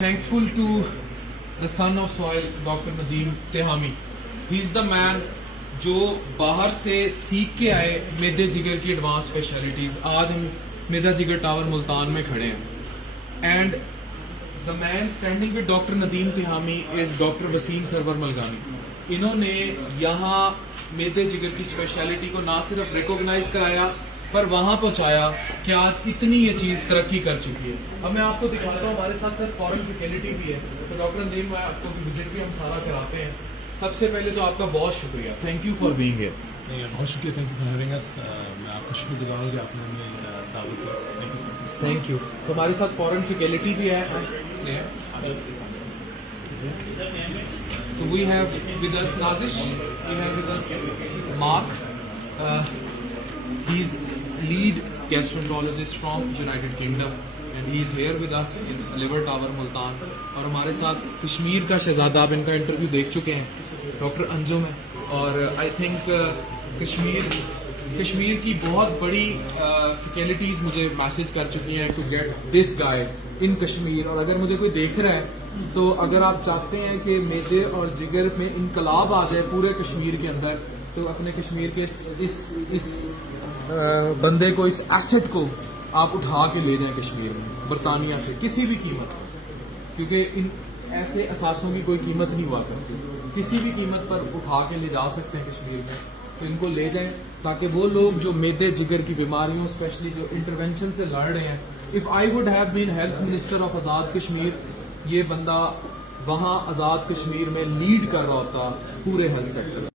Thankful to the son of soil, Dr. Nadeem Tehami. He is the man جو باہر سے سیکھ کے آئے میدے جگر کی ایڈوانس اسپیشلٹیز. آج ہم میدا جگر ٹاور ملتان میں کھڑے ہیں. And the man standing with doctor Nadeem Tahami is doctor Waseem Sarwar Malgani. انہوں نے یہاں میدے جگر کی اسپیشلٹی کو نہ صرف ریکوگنائز کرایا پر وہاں پہنچایا کہ آج اتنی یہ چیز ترقی کر چکی ہے. اب میں آپ کو دکھاتا ہوں, ہمارے ساتھ فورن فیکلٹی بھی ہے. تو ڈاکٹر ندیم, میں آپ کو وزٹ بھی ہم سارا کراتے ہیں. سب سے پہلے تو آپ کا بہت شکریہ, thank you for being here. بہت شکریہ, تھینک یو فار ہیونگ اس. میں آپ کا شکر گزار ہوں کہ آپ نے ہمیں دعوت دی. Thank you so much. Thank you. تو ہمارے ساتھ فورن فیکلٹی بھی ہے. تو وی ہیو ود اس رازش, we have with us Mark. He is lead gastroenterologist from United Kingdom and he is here with us in liver tower Multan. اور ہمارے ساتھ کشمیر کا شہزادہ, آپ ان کا انٹرویو دیکھ چکے ہیں, ڈاکٹر انجم ہے. اور آئی تھنک کشمیر کی بہت بڑی فیکلٹیز مجھے میسج کر چکی ہیں ٹو گیٹ دس گائے ان کشمیر. اور اگر مجھے کوئی دیکھ رہا ہے تو اگر آپ چاہتے ہیں کہ میدے اور جگر میں انقلاب آ جائے پورے کشمیر کے اندر, تو اپنے کشمیر کے اس بندے کو, اس ایسٹ کو آپ اٹھا کے لے جائیں کشمیر میں برطانیہ سے کسی بھی قیمت, کیونکہ ان ایسے اثاثوں کی کوئی قیمت نہیں ہوا کرتی. کسی بھی قیمت پر اٹھا کے لے جا سکتے ہیں کشمیر میں, تو ان کو لے جائیں تاکہ وہ لوگ جو میدے جگر کی بیماریوں اسپیشلی جو انٹرونشن سے لڑ رہے ہیں, if I would have been health minister of Azad Kashmir, یہ بندہ وہاں آزاد کشمیر میں لیڈ کر رہا ہوتا پورے ہیلتھ سیکٹر.